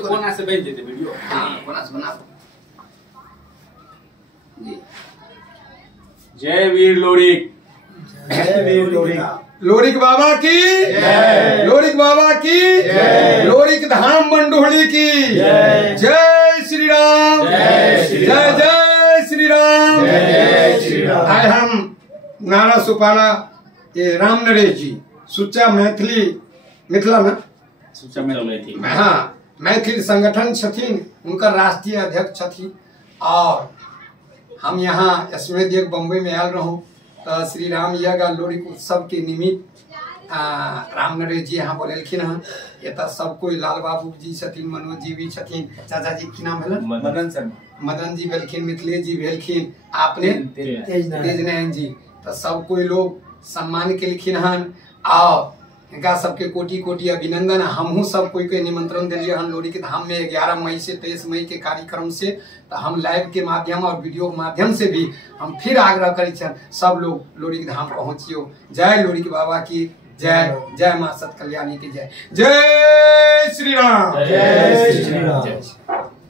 कोना से भेज देते वीडियो। कोना से बना जी। जय वीर लोरिक। जय वीर लोरिक। लोरिक बाबा की जय। लोरिक बाबा की जय। लोरिक धाम मंडोली की जय। जय श्री राम। जय जय श्री राम। जय श्री राम। आज हम नारा सुपाला ये राम नरेश जी सुच्चा मैथिली मिथिला में सुच्चा मैथिली हाँ मैथिली संगठन छथिन, उनका राष्ट्रीय अध्यक्ष छथिन। और हम यहाँ स्मृति बम्बई में आयल रहूँ तो श्री राम यज्ञ लोरिक उत्सव के निमित्त राम नरेश जी यहाँ बोलेलखिन हन। ये तो सब कोई लाल बाबू जी छथिन, मनोज जी भी छथिन, चाचा जी की नाम भेलन मदन शर्मा, मदन जी भेलखिन, मिथिलेश जी भेलखिन, आपने तेज नारायण जी। तो सब कोई लोग सम्मान केलखिन हन और इनका सबके कोटि कोटि अभिनंदन। हमहू सब कोई के निमंत्रण दिलिए हन लोरिक धाम में 11 मई से 23 मई के कार्यक्रम से। तो हम लाइव के माध्यम और वीडियो के माध्यम से भी हम फिर आग्रह करी सब लोग लोरिक धाम पहुंचियो। जय लोरिक बाबा की जय। जय माँ सत कल्याणी की जय। जय श्री राम। जय श्री राम।